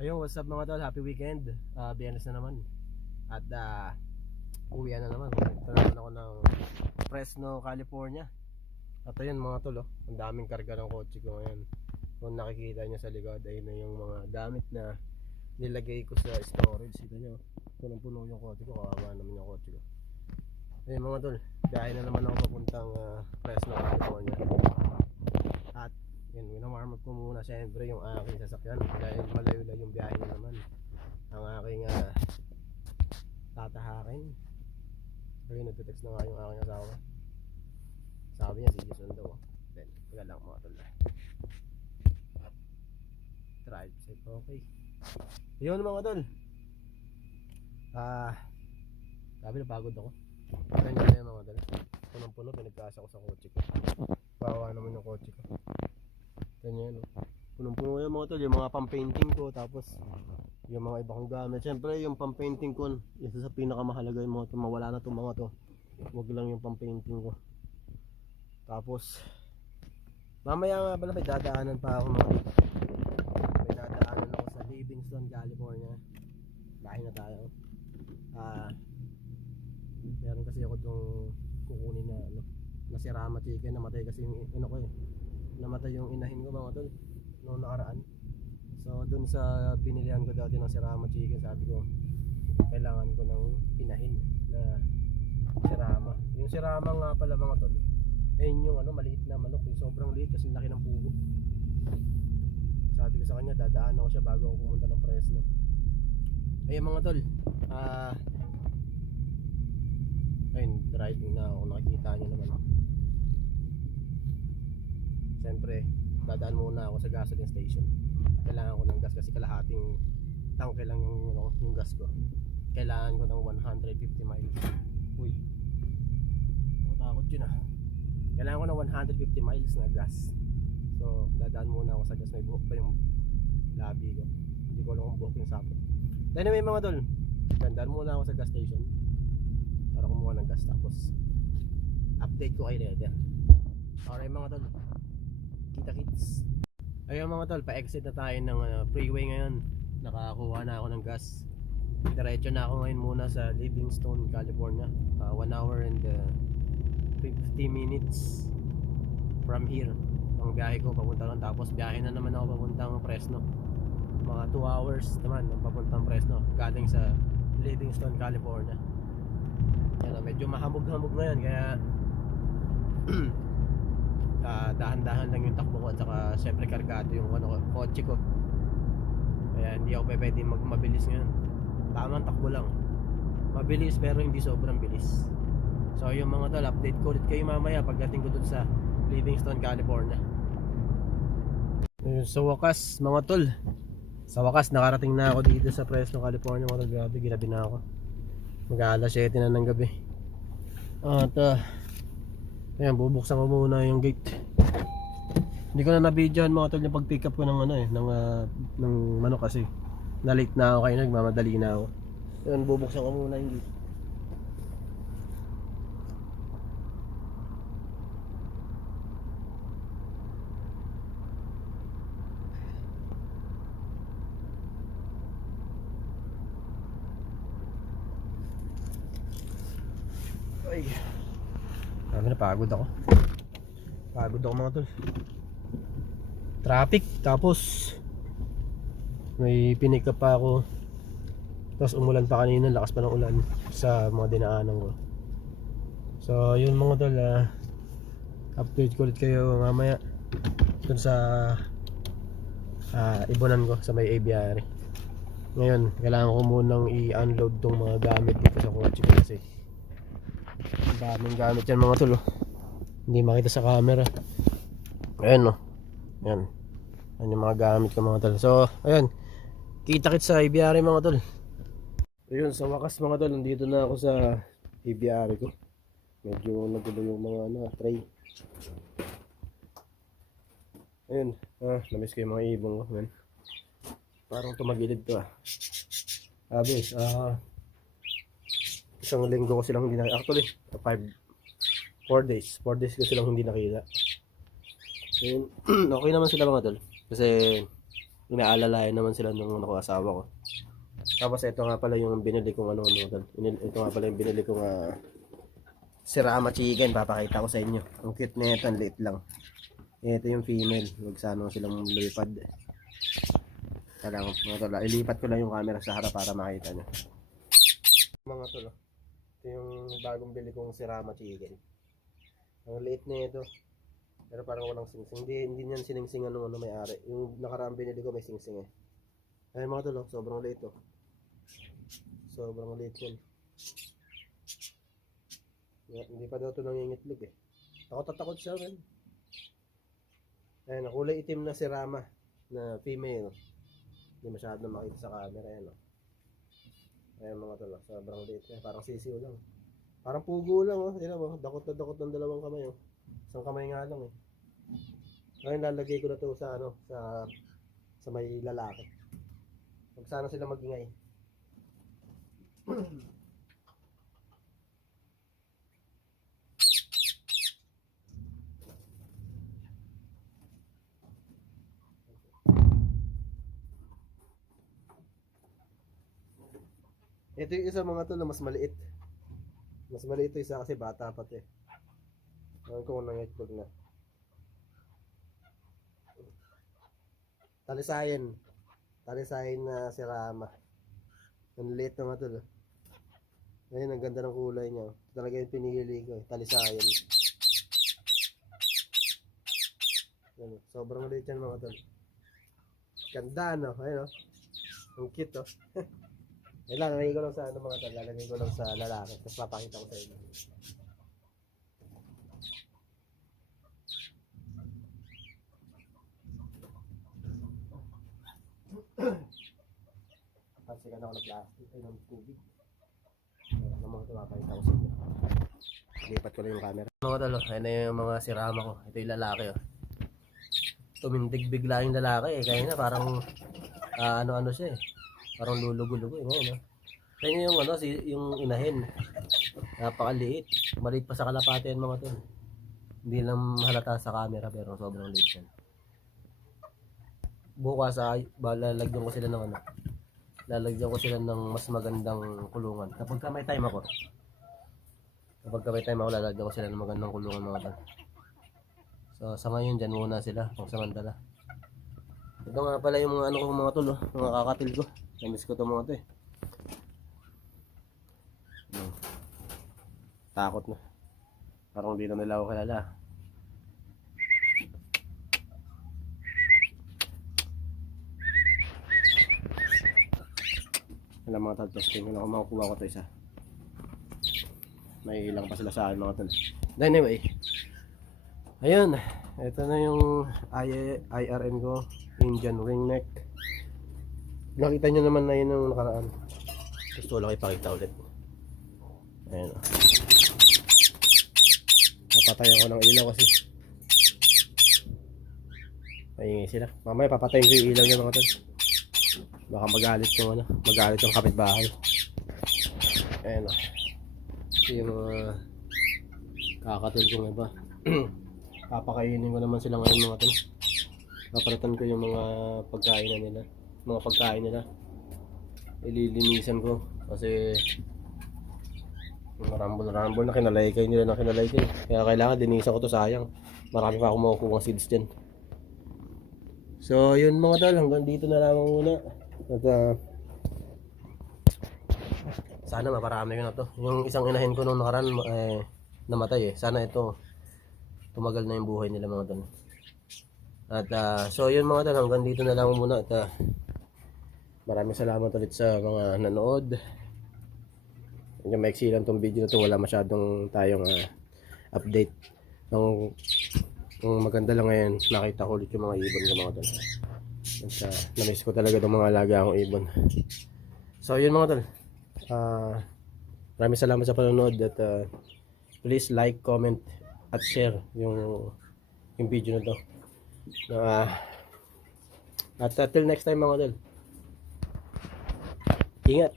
Ayun, what's up mga tol? Happy weekend. Biyernes na naman. At uwian na naman. Ito naman ako ng Fresno, California. At ayun mga tol, ang daming karga ng kotse ko ngayon. Kung nakikita nyo sa likod, ayun na yung mga gamit na nilagay ko sa storage. Ito nyo, punong-puno yung kotse ko. Kawawa naman yung kotse ko. Ayun mga tol, biyahe na naman ako papuntang Fresno, California. At yun, winawarm up ko muna siyempre yung aking sasakyan dahil malayo-layo yung biyahe na naman ang aking tatahakin. Ayun, nagte-text na nga yung aking asawa. Sabi niya, sige sundo. Then, wala lang mga tol. Drive safe, okay. Yun mga tol. Sabi na pagod ako. Ganyan na yung mga tol. Punong-puno, pinagkasa ko sa kotse ko. Bawa naman yung kotse ko. Ganyan, no? Punong-puno yung mga tol, yung mga pang-painting ko. Tapos yung mga iba kong gamit. Siyempre yung pang-painting ko, isa sa pinakamahalaga yung mga to. Mawala na itong mga to. Huwag lang yung pang-painting ko. Tapos mamaya nga pala may dadaanan pa ako mga tol. May dadaanan ako sa Livingston, California. Bahay na tayo. Meron kasi ako itong kukunin na na sirama chicken. Namatay kasi yung ko namatay yung inahin ko mga tol noong nakaraan. So dun sa binilihan ko dati ng sirama chicken, sabi ko kailangan ko ng inahin na sirama. Yung sirama nga pala mga tol, ayun yung maliit na manok, yung sobrang liit kasi laki ng pugo. Sabi ko sa kanya dadaan ako siya bago ako pumunta ng Fresno. Ayun mga tol, ayun, driving na ako, nakikita nyo naman. Siyempre, dadaan muna ako sa gasoline station. Kailangan ko ng gas kasi kalahating tangke lang yung gas ko. Kailangan ko ng 150 miles. Uy, matakot yun ah. Kailangan ko ng 150 miles na gas. So, dadaan muna ako sa gas. May buhok pa yung labi ko. Hindi ko alam kung buhok yung sapot. Anyway mga tol, dadaan muna ako sa gas station para kumuha ng gas. Tapos update ko kayo later. Alright mga tol, kita kits. Ayun mga tol, pa-exit na tayo ng freeway ngayon. Nakakuha na ako ng gas. Diretso na ako ngayon muna sa Livingston, California. 1 hour and 50 minutes from here ang biyahe ko papunta lang. Tapos biyahe na naman ako papuntang Fresno. Mga 2 hours naman ang papuntang Fresno galing sa Livingston, California. Yan, medyo mahamog-hamog na yan kaya dahan-dahan lang yung takbo ko. At saka syempre kargado yung kotse ko, kaya hindi ako pwede mabilis ngayon. Tamang takbo lang, mabilis pero hindi sobrang bilis. So yung mga tol, update ko ulit kayo mamaya pagdating ko dun sa Livingston, California. Sa wakas mga tol, sa wakas nakarating na ako dito sa Fresno, California mga tol. Grabe, ginabi na ako. Mag-aalas 7 na ng gabi. At ayan, bubuksan ko muna yung gate. Hindi ko na na-videoan mga tol yung pag-pick up ko ng ng manok kasi na late na ako, kaya nagmamadali na ako. Ayan, bubuksan ko muna yung gate. Ay, napagod ako. Pagod ako mga tol. Traffic, tapos may pinick up pa ako. Tapos umulan pa kanina, lakas pa ng ulan sa mga dinaanan ko. So yun mga tol, update ko ulit kayo mamaya dun sa ibunan ko sa may aviary. Ngayon, kailangan ko munang i-unload tong mga gamit dito sa kotse ko kasi daming gamit yan mga tol. Hindi makita sa camera. Ayan yan. Yan yung mga gamit ko mga tol. So ayan, kita-kits sa aviary mga tol. Ayun, sa wakas mga tol, nandito na ako sa aviary ko. Medyo nagulo yung mga tray. Ayun, namiss ko yung mga ibong ko. Parang tumagilid to Sabi, isang linggo ko silang hindi nakita. Actually, 4 days ko silang hindi nakita. Ayun, okay naman sila mga tol. Kasi inaalalayan naman sila ng asawa ko. Tapos ito nga pala yung binili kong ito nga pala yung binili kong Sirama chicken, papakita ko sa inyo. Ang cute na ito, ang liit lang. Ito yung female, huwag sana silang lumipad. Kailangan mga tol, ilipat ko lang yung camera sa harap para makita nyo. Mga tol, ito yung bagong bili kong Sirama chicken. Ang liit na ito. Pero parang walang singsing. Hindi niyan siningsing ano may-ari. Yung nakaraang binili ko may singsing eh. Ayun mga tol, sobrang liit oh. Sobrang liit yan. Hindi pa daw ito nangingitlog eh. Takot at takot siya man. Ayun, kulay itim na Sirama na female. Hindi masyadong makita sa camera yan oh. Ayun mga tol, sobrang liit yan. Parang sisiw lang. Parang pugo lang oh. Tignan mo, dakot na dakot ng dalawang kamay oh. Isang kamay nga lang eh. Ngayon lalagay ko na to sa sa may lalaki. Huwag sana sila magingay. Ito yung isa mga to na mas maliit. Mas maliit ito isa kasi bata pa ito eh. Ngayon ko kung nangitlog na. Talisayan. Talisayan na Sirama. Ang liit na mga to. Ngayon ang ganda ng kulay niya. Ito talaga yung pinili ko eh. Talisayan. Sobrang liit yan mga to. Ganda no? Ayun o. Ang cute o. Lalagay ko lang sa mga tol, lalagay ko lang sa lalaki, tapos papakita ko sa inyo. Pasikan ako ng plastic, ay ng tubig. Ano mga ito, papakita ko sa inyo. Lipat ko lang yung camera. Mga tol, ayun na yung mga Sirama ko. Ito yung lalaki oh. Tumindig bigla yung lalaki eh, kaya nga parang ano siya eh. Parang lulugo-lugo eh, ngayon oh. Kaya yung yung inahin. Napakaliit. Maliit pa sa kalapate yan mga tol. Hindi lang halata sa camera pero sobrang liit yan. Bukas lalagyan ko sila ng lalagyan ko sila ng mas magandang kulungan. Kapag may time ako, lalagyan ko sila ng magandang kulungan mga tol. So sa ngayon dyan muna sila pang samantala. Ito nga pala yung mga mga tol, mga kakatil ko. Namiss ko ito mga to eh. Takot na. Parang hindi na nila ako kilala. Alam mga tol, testing ko na kung makukuha ko ito isa. May ilang pa sila sa akin mga tol. Anyway, ayun. Ito na yung IRN ko. Indian ring neck. Nakita nyo naman na yun yung nakaraan. Gusto ko lang ipakita ulit. Ayan o. Papatayan ko ng ilaw kasi maingay sila. Mamaya papatayin ko yung ilaw niya mga tol. Baka magalit yung kapitbahay. Ayan o. Ito yung kakatol kong iba. Papakainin ko naman sila ngayon mga tol. Papalitan ko yung mga pagkain nila. Ililinisan ko kasi rambol na kinalaykay nila. Kaya kailangan dinisan ko to, sayang. Marami pa akong makukuha seeds dyan. So yun mga tol, hanggang dito na lamang muna. At sana maparami ko na to. Yung isang inahin ko nung nakaraan namatay eh. Sana ito tumagal na yung buhay nila mga tol. At so yun mga tol, hanggang dito na lang muna. At maraming salamat ulit sa mga nanood. Yung maiksi lang tong video na to, wala masyadong tayong update. Ang maganda lang ngayon, nakita ko ulit yung mga ibon ko mga tol. At na-miss ko talaga itong mga alaga akong ibon. So yun mga tol, maraming salamat sa panonood. At please like, comment at share yung video na to. At till next time mga tol, ingat.